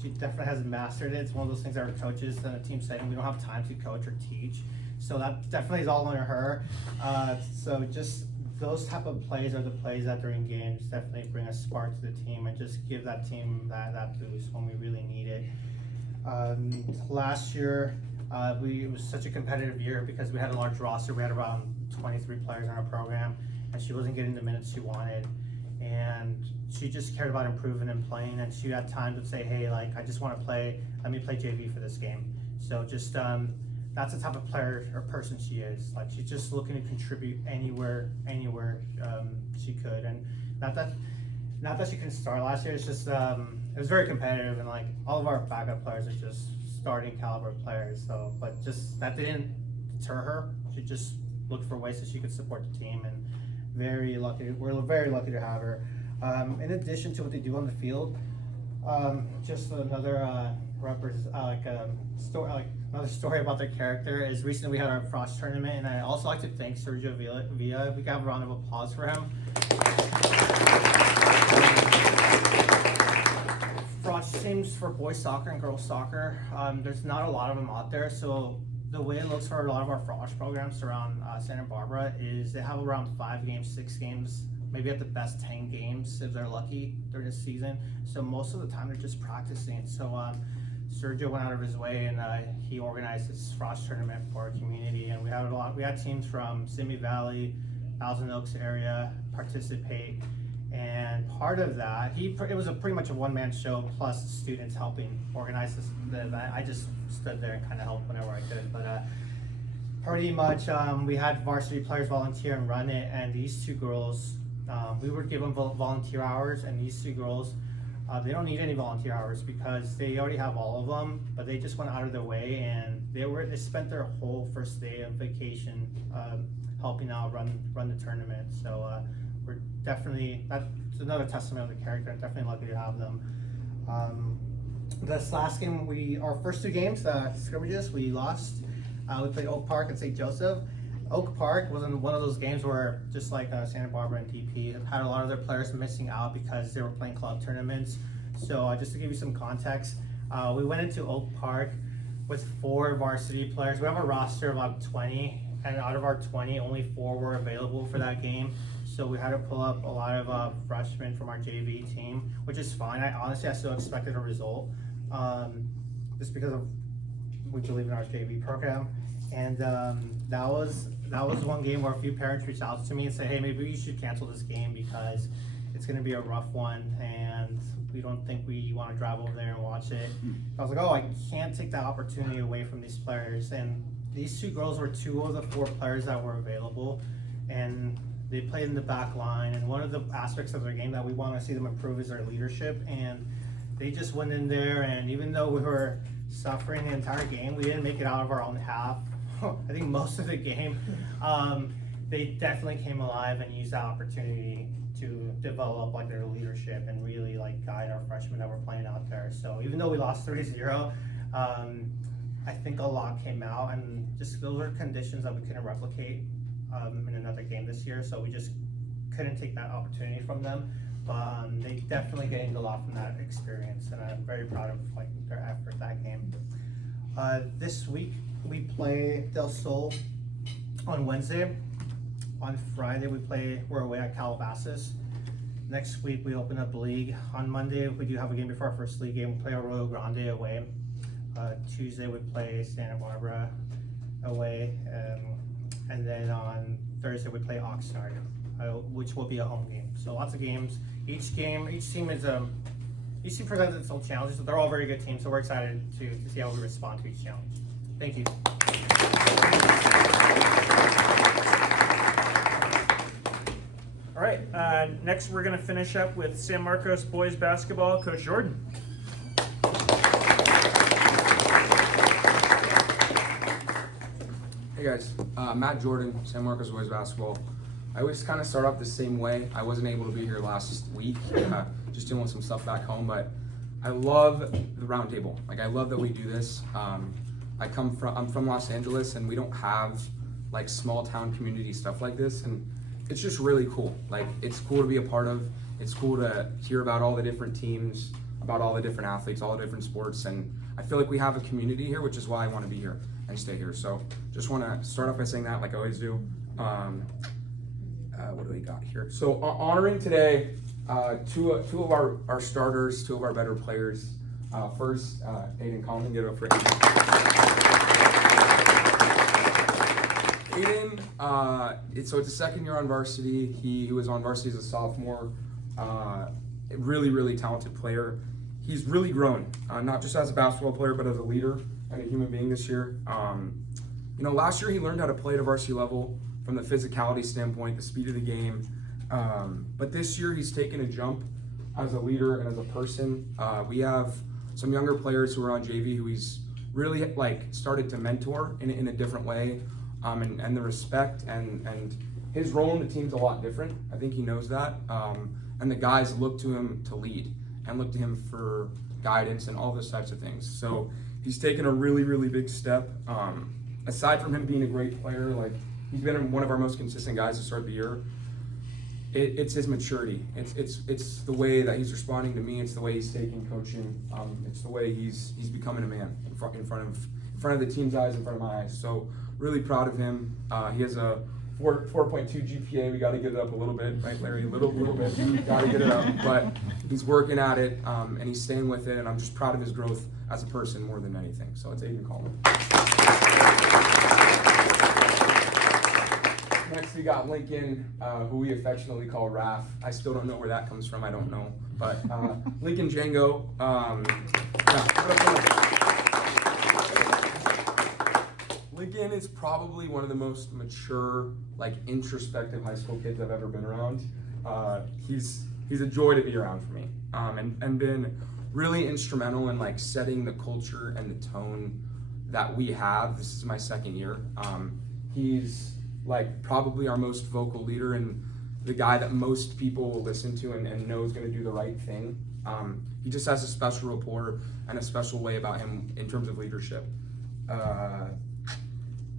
she definitely has mastered it. It's one of those things that our coaches and the team setting, we don't have time to coach or teach. So that definitely is all under her. So just those type of plays are the plays that during games definitely bring a spark to the team and just give that team that boost when we really need it. Last year, it was such a competitive year because we had a large roster. We had around 23 players in our program, and she wasn't getting the minutes she wanted. And she just cared about improving and playing, and she had time to say, hey, like, I just want to play, let me play JV for this game. So just, that's the type of player or person she is. Like, she's just looking to contribute anywhere she could. And not that she couldn't start last year, it's just, it was very competitive, and like, all of our backup players are just starting caliber players. So, but just, that didn't deter her. She just looked for ways that she could support the team, and we're very lucky to have her. In addition to what they do on the field, just another another story about their character is recently we had our Frost tournament, and I also like to thank Sergio Villa. If we can have a round of applause for him. Frost teams for boys soccer and girls soccer, there's not a lot of them out there, so the way it looks for a lot of our Frost programs around Santa Barbara is they have around 5 games, 6 games, maybe at the best 10 games if they're lucky during the season. So most of the time they're just practicing. So Sergio went out of his way, and he organized this Frost tournament for our community, and we had teams from Simi Valley, Thousand Oaks area participate. And part of that, it was pretty much a one-man show plus students helping organize the event. I just stood there and kind of helped whenever I could. But pretty much we had varsity players volunteer and run it, and these 2 girls, we would give them volunteer hours, and these 2 girls, they don't need any volunteer hours because they already have all of them, but they just went out of their way, and they spent their whole first day of vacation helping out run the tournament. So we're definitely, that's another testament of the character. I'm definitely lucky to have them. This last game, our first 2 games, scrimmages, we lost. We played Oak Park and St. Joseph. Oak Park was in one of those games where, just like Santa Barbara and DP, had a lot of their players missing out because they were playing club tournaments. So just to give you some context, we went into Oak Park with 4 varsity players. We have a roster of about 20, and out of our 20, only 4 were available for that game. So we had to pull up a lot of freshmen from our JV team, which is fine. I still expected a result, just because we believe in our JV program. And that was one game where a few parents reached out to me and said, hey, maybe you should cancel this game because it's going to be a rough one and we don't think we want to drive over there and watch it. I was like, oh, I can't take that opportunity away from these players. And these two girls were 2 of the 4 players that were available, and they played in the back line. And one of the aspects of their game that we want to see them improve is their leadership. And they just went in there, and even though we were suffering the entire game, we didn't make it out of our own half. I think most of the game, they definitely came alive and used that opportunity to develop like their leadership and really like guide our freshmen that were playing out there. So even though we lost 3-0, I think a lot came out, and just those are conditions that we couldn't replicate in another game this year. So we just couldn't take that opportunity from them. But they definitely gained a lot from that experience, and I'm very proud of like their effort that game. This week we play Del Sol on Wednesday. On Friday we're away at Calabasas. Next week we open up league. On Monday we do have a game before our first league game. We play Arroyo Grande away. Tuesday we play Santa Barbara away, and then on Thursday we play Oxnard, which will be a home game. So lots of games. Each team presents its own challenges. So they're all very good teams. So we're excited to see how we respond to each challenge. Thank you. All right, next we're gonna finish up with San Marcos boys basketball, Coach Jordan. Hey guys, Matt Jordan, San Marcos boys basketball. I always kind of start off the same way. I wasn't able to be here last week, just dealing with some stuff back home, but I love the round table. Like I love that we do this. I'm from Los Angeles, and we don't have like small town community stuff like this, and it's just really cool. Like it's cool to be a part of. It's cool to hear about all the different teams, about all the different athletes, all the different sports, and I feel like we have a community here, which is why I want to be here and stay here. So just want to start off by saying that, like I always do. What do we got here? So honoring today two of our starters, 2 of our better players. First, Aiden Conlon, get it up for Aiden. Aiden, so it's a second year on varsity. He was on varsity as a sophomore. Really talented player. He's really grown, not just as a basketball player, but as a leader and a human being this year. Last year he learned how to play at a varsity level from the physicality standpoint, the speed of the game. But this year he's taken a jump as a leader and as a person. We have some younger players who are on JV who he's really like started to mentor in a different way. And the respect and his role in the team's a lot different. I think he knows that. And the guys look to him to lead and look to him for guidance and all those types of things. So he's taken a really big step. Aside from him being a great player, like he's been one of our most consistent guys to start the year. It's his maturity. It's the way that he's responding to me. It's the way he's taking coaching. It's the way he's becoming a man in front of the team's eyes, in front of my eyes. So really proud of him. He has a 4.2 GPA. We got to get it up a little bit, right, Larry? A little bit. Got to get it up. But he's working at it, and he's staying with it. And I'm just proud of his growth as a person more than anything. So it's Aiden Conlon. Next we got Lincoln, who we affectionately call Raph. I still don't know where that comes from. I don't know. But Lincoln Django. Lincoln is probably one of the most mature, like introspective high school kids I've ever been around. He's a joy to be around for me, and been really instrumental in like setting the culture and the tone that we have. This is my second year. He's like probably our most vocal leader and the guy that most people will listen to and know is going to do the right thing. He just has a special rapport and a special way about him in terms of leadership.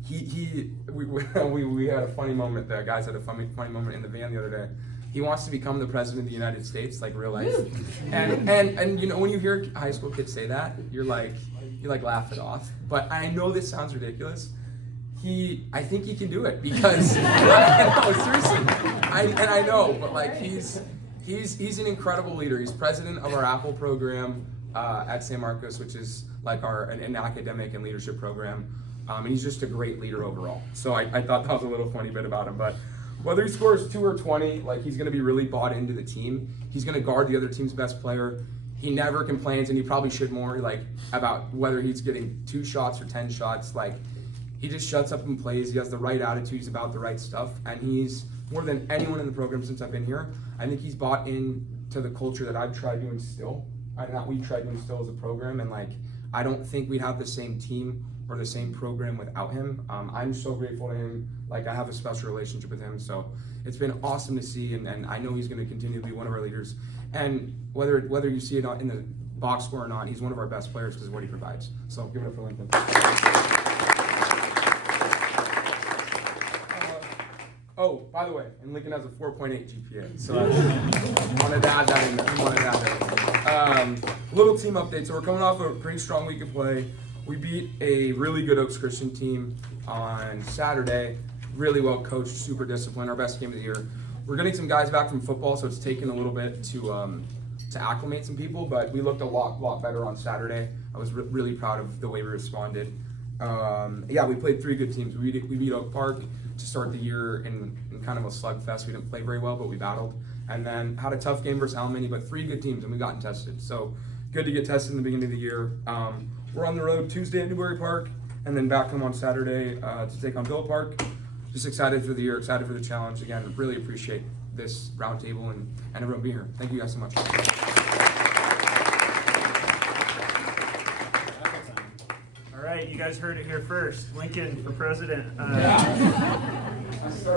We had a funny moment. The guys had a funny moment in the van the other day. He wants to become the president of the United States, like real life. And you know, when you hear high school kids say that, you laugh it off. But I know this sounds ridiculous. I think he can do it because seriously. I know, but like he's an incredible leader. He's president of our Apple program at San Marcos, which is like an academic and leadership program. and he's just a great leader overall. So I thought that was a little funny bit about him. But whether he scores 2 or 20, like, he's going to be really bought into the team. He's going to guard the other team's best player. He never complains, and he probably should more, like, about whether he's getting 2 shots or 10 shots. Like, he just shuts up and plays. He has the right attitude. He's about the right stuff, and he's more than anyone in the program since I've been here. I think he's bought into the culture that I've tried to instill, and that we tried to instill as a program. And, like, I don't think we'd have the same team or the same program without him. I'm so grateful to him. Like, I have a special relationship with him, so it's been awesome to see, and I know he's going to continue to be one of our leaders. And whether you see it in the box score or not, he's one of our best players because of what he provides. So give it up for Lincoln. Oh, by the way, and Lincoln has a 4.8 GPA, so I wanted to add that in there. Little team update. So we're coming off a pretty strong week of play. We beat a really good Oaks Christian team on Saturday. Really well coached, super disciplined, our best game of the year. We're getting some guys back from football, so it's taken a little bit to acclimate some people, but we looked a lot better on Saturday. I was really proud of the way we responded. We played 3 good teams. We beat Oak Park to start the year in kind of a slugfest. We didn't play very well, but we battled. And then had a tough game versus Alamany, but 3 good teams, and we gotten tested. So good to get tested in the beginning of the year. We're on the road Tuesday at Newberry Park, and then back home on Saturday to take on Bill Park. Just excited for the year, excited for the challenge. Again, really appreciate this roundtable and everyone being here. Thank you guys so much. All right, you guys heard it here first. Lincoln for president.